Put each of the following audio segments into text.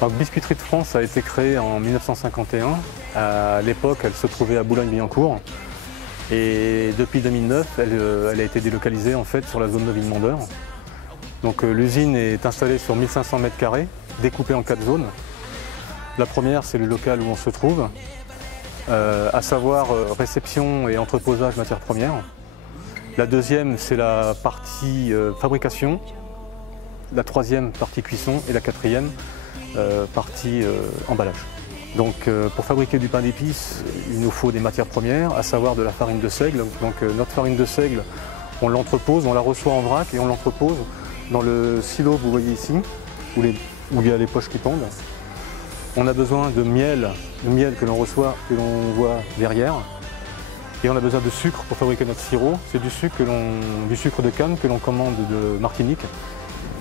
Donc, Biscuiterie de France a été créée en 1951. À l'époque, elle se trouvait à Boulogne-Billancourt. Et depuis 2009, elle a été délocalisée en fait sur la zone de Villemondeur. Donc l'usine est installée sur 1500 m², découpée en 4 zones. La première, c'est le local où on se trouve, à savoir réception et entreposage matières premières. La deuxième, c'est la partie fabrication. La troisième, partie cuisson. Et la quatrième, partie emballage. Donc pour fabriquer du pain d'épices, il nous faut des matières premières, à savoir de la farine de seigle. Donc notre farine de seigle, on l'entrepose, on la reçoit en vrac et on l'entrepose dans le silo que vous voyez ici, où il y a les poches qui pendent. On a besoin de miel, le miel que l'on reçoit, que l'on voit derrière. Et on a besoin de sucre pour fabriquer notre sirop. C'est du sucre de canne que l'on commande de Martinique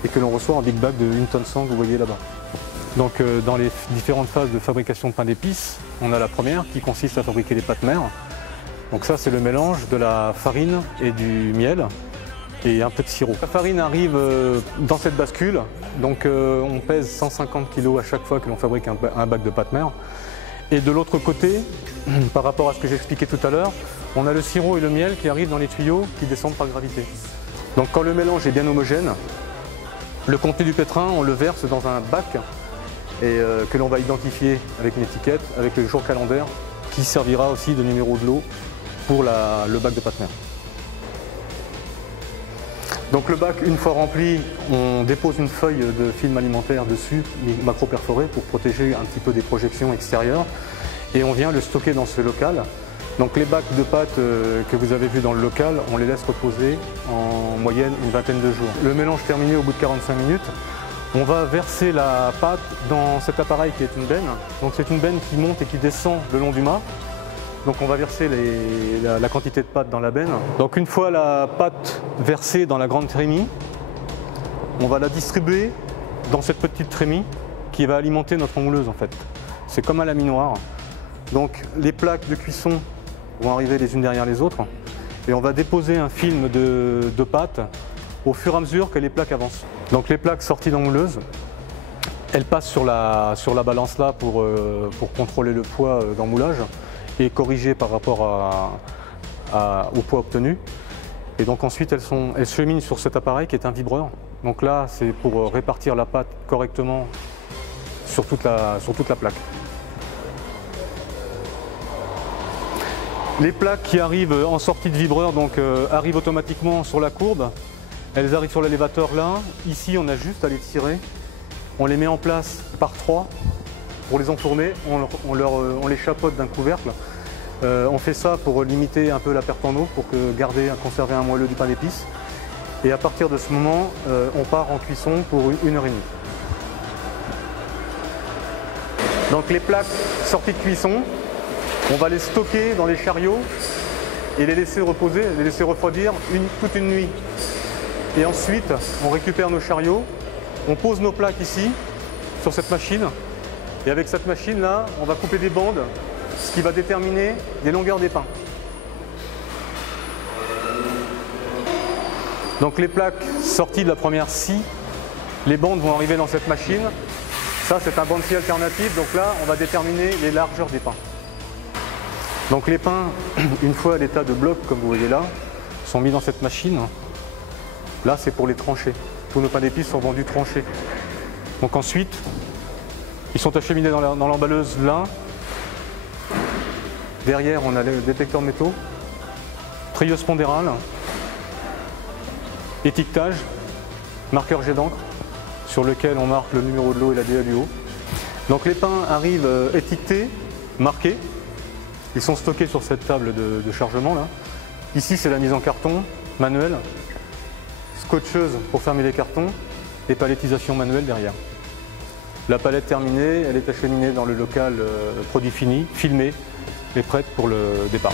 et que l'on reçoit en big bag de 1,1 tonne que vous voyez là-bas. Donc dans les différentes phases de fabrication de pain d'épices, on a la première qui consiste à fabriquer les pâtes mères. Donc ça, c'est le mélange de la farine et du miel et un peu de sirop. La farine arrive dans cette bascule, donc on pèse 150 kg à chaque fois que l'on fabrique un bac de pâtes mères. Et de l'autre côté, par rapport à ce que j'expliquais tout à l'heure, on a le sirop et le miel qui arrivent dans les tuyaux qui descendent par gravité. Donc quand le mélange est bien homogène, le contenu du pétrin, on le verse dans un bac et que l'on va identifier avec une étiquette, avec le jour calendaire, qui servira aussi de numéro de lot pour le bac de pâtes mères. Donc le bac, une fois rempli, on dépose une feuille de film alimentaire dessus, macro-perforé, pour protéger un petit peu des projections extérieures. Et on vient le stocker dans ce local. Donc les bacs de pâtes que vous avez vus dans le local, on les laisse reposer en moyenne une vingtaine de jours. Le mélange terminé au bout de 45 minutes, on va verser la pâte dans cet appareil qui est une benne. Donc c'est une benne qui monte et qui descend le long du mât. Donc on va verser la quantité de pâte dans la benne. Donc une fois la pâte versée dans la grande trémie, on va la distribuer dans cette petite trémie qui va alimenter notre mouleuse en fait. C'est comme un laminoir. Donc les plaques de cuisson vont arriver les unes derrière les autres et on va déposer un film de pâte au fur et à mesure que les plaques avancent. Donc les plaques sorties dans mouleuse, elles passent sur la balance là pour contrôler le poids d'emmoulage et corriger par rapport au poids obtenu. Et donc ensuite elles cheminent sur cet appareil qui est un vibreur. Donc là c'est pour répartir la pâte correctement sur toute la plaque. Les plaques qui arrivent en sortie de vibreur arrivent automatiquement sur la courbe. Elles arrivent sur l'élévateur là. Ici on a juste à les tirer. On les met en place par 3. Pour les enfourner, on les chapeaute d'un couvercle. On fait ça pour limiter un peu la perte en eau, pour conserver un moelleux du pain d'épices. Et à partir de ce moment, on part en cuisson pour 1 heure et demie. Donc les plaques sorties de cuisson, on va les stocker dans les chariots et les laisser reposer, les laisser refroidir toute une nuit. Et ensuite, on récupère nos chariots, on pose nos plaques ici, sur cette machine. Et avec cette machine-là, on va couper des bandes, ce qui va déterminer les longueurs des pains. Donc les plaques sorties de la première scie, les bandes vont arriver dans cette machine. Ça, c'est un bande scie alternatif. Donc là, on va déterminer les largeurs des pains. Donc les pains, une fois à l'état de bloc, comme vous voyez là, sont mis dans cette machine. Là, c'est pour les trancher. Tous nos pains d'épices sont vendus tranchés. Donc ensuite, ils sont acheminés dans l'emballeuse là. Derrière, on a le détecteur métaux, trieuse pondérale, étiquetage, marqueur jet d'encre sur lequel on marque le numéro de lot et la DA du haut. Donc les pains arrivent étiquetés, marqués. Ils sont stockés sur cette table de chargement là. Ici, c'est la mise en carton manuelle, scotcheuse pour fermer les cartons et palettisation manuelle derrière. La palette terminée, elle est acheminée dans le local produit fini, filmée et prête pour le départ.